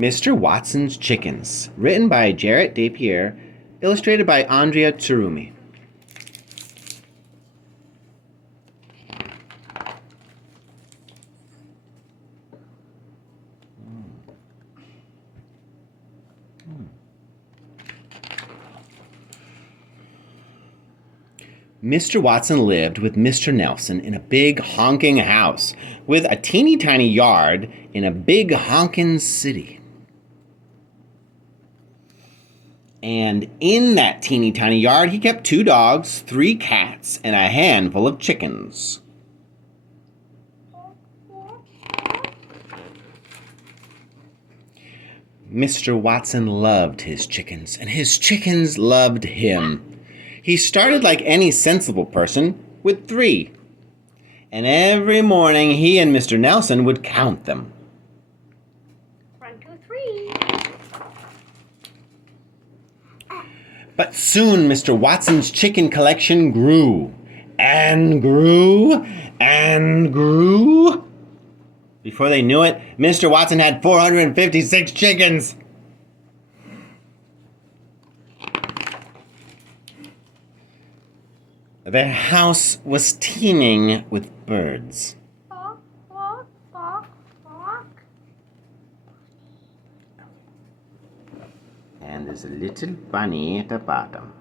Mr. Watson's Chickens, written by Jarrett Despierre, illustrated by Andrea Tsurumi. Mr. Watson lived with Mr. Nelson in a big honking house with a teeny tiny yard in a big honkin' city. And in that teeny tiny yard, he kept 2 dogs, 3 cats, and a handful of chickens. Mr. Watson loved his chickens, and his chickens loved him. He started like any sensible person with 3. And every morning he and Mr. Nelson would count them. 1, 2, 3. But soon Mr. Watson's chicken collection grew and grew and grew. Before they knew it, Mr. Watson had 456 chickens. Their house was teeming with birds. Bark, bark, bark, bark. And there's a little bunny at the bottom.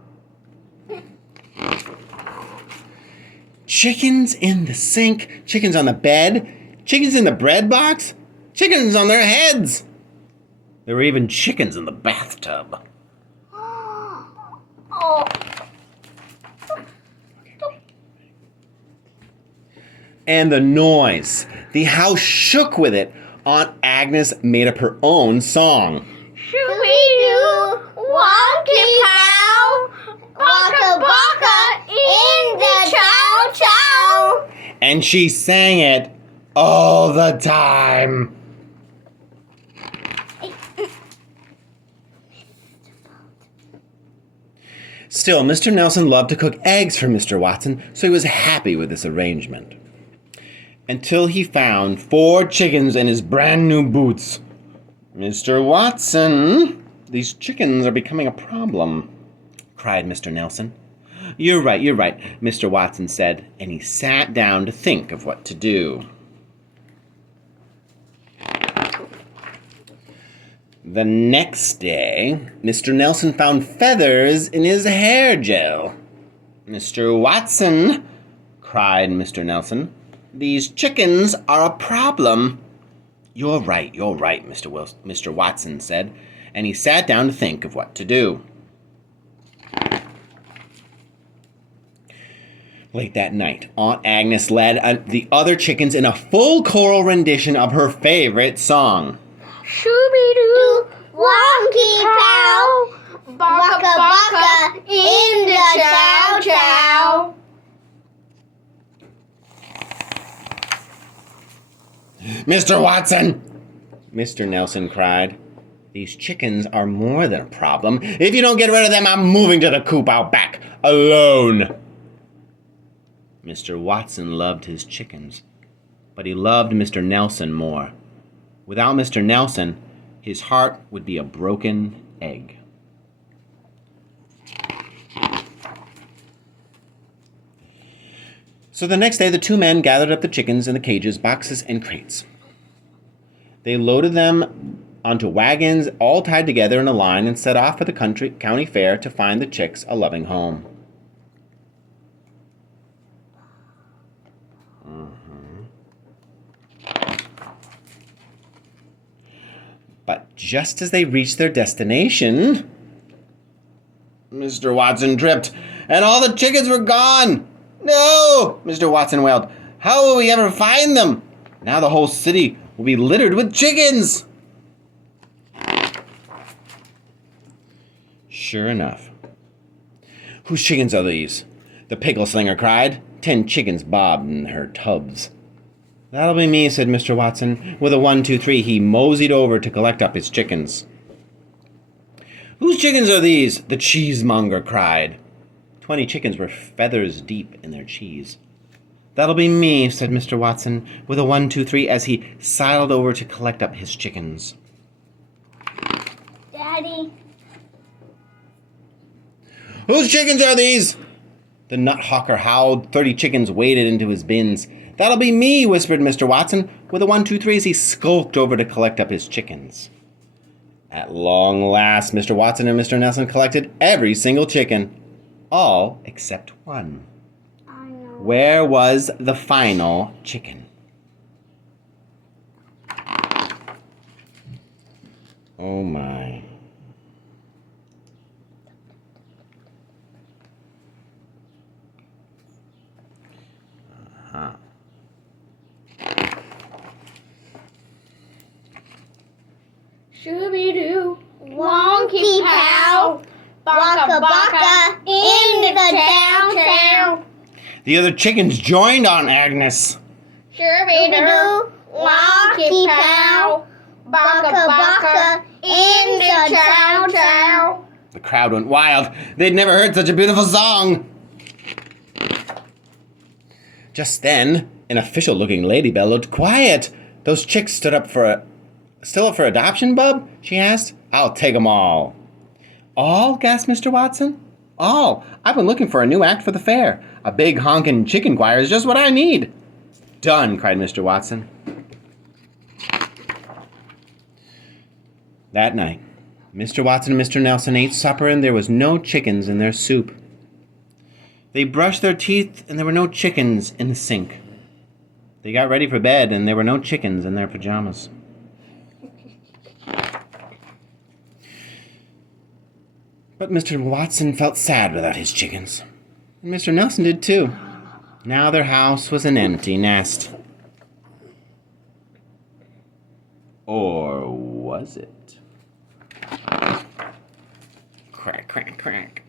Chickens in the sink, chickens on the bed, chickens in the bread box, chickens on their heads. There were even chickens in the bathtub. Oh. And the noise. The house shook with it. Aunt Agnes made up her own song. Shoo-wee-doo, wonky pow, baka baka in the chow chow. And she sang it all the time. Still, Mr. Nelson loved to cook eggs for Mr. Watson, so he was happy with this arrangement. Until he found 4 chickens in his brand new boots. Mr. Watson, these chickens are becoming a problem, cried Mr. Nelson. You're right, Mr. Watson said, and he sat down to think of what to do. The next day, Mr. Nelson found feathers in his hair gel. Mr. Watson, cried Mr. Nelson, these chickens are a problem. You're right, Mr. Watson said, and he sat down to think of what to do. Late that night, Aunt Agnes led the other chickens in a full choral rendition of her favorite song. Shoo-wee-doo, wonky pow, baka baka in the chow chow. Mr. Watson, Mr. Nelson cried. These chickens are more than a problem. If you don't get rid of them, I'm moving to the coop out back, alone. Mr. Watson loved his chickens, but he loved Mr. Nelson more. Without Mr. Nelson, his heart would be a broken egg. So the next day, the 2 men gathered up the chickens in the cages, boxes, and crates. They loaded them onto wagons, all tied together in a line, and set off for the county fair to find the chicks a loving home. But just as they reached their destination, Mr. Watson tripped, and all the chickens were gone. No, Mr. Watson wailed. How will we ever find them? Now the whole city will be littered with chickens. Sure enough. Whose chickens are these? The pickle slinger cried. 10 chickens bobbed in her tubs. That'll be me, said Mr. Watson. With a 1, 2, 3, he moseyed over to collect up his chickens. Whose chickens are these? The cheesemonger cried. 20 chickens were feathers deep in their cheese. That'll be me, said Mr. Watson, with a 1, 2, 3, as he sidled over to collect up his chickens. Daddy. Whose chickens are these? The nut hawker howled. 30 chickens waded into his bins. That'll be me, whispered Mr. Watson. With a 1, 2, 3 as he skulked over to collect up his chickens. At long last, Mr. Watson and Mr. Nelson collected every single chicken. All except one. I know. Where was the final chicken? Oh my. Uh-huh. Shooby-doo, wonky pow, baka baka, into the chow chow. The other chickens joined on Agnes. Shooby-doo, wonky pow, baka baka, into chow chow. The crowd went wild. They'd never heard such a beautiful song. Just then, an official-looking lady bellowed, "Quiet! Those chicks still up for adoption, bub?" she asked. "I'll take 'em all." "All?" gasped Mr. Watson. "All. I've been looking for a new act for the fair. A big honkin' chicken choir is just what I need." "Done," cried Mr. Watson. That night, Mr. Watson and Mr. Nelson ate supper and there was no chickens in their soup. They brushed their teeth and there were no chickens in the sink. They got ready for bed and there were no chickens in their pajamas. But Mr. Watson felt sad without his chickens. And Mr. Nelson did too. Now their house was an empty nest. Or was it? Crack, crack, crack.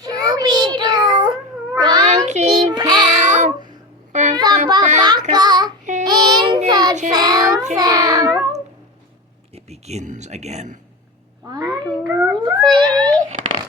Shooby-doo, wonky pow, baka baka, into chow chow. It begins again. 1, 2, 3.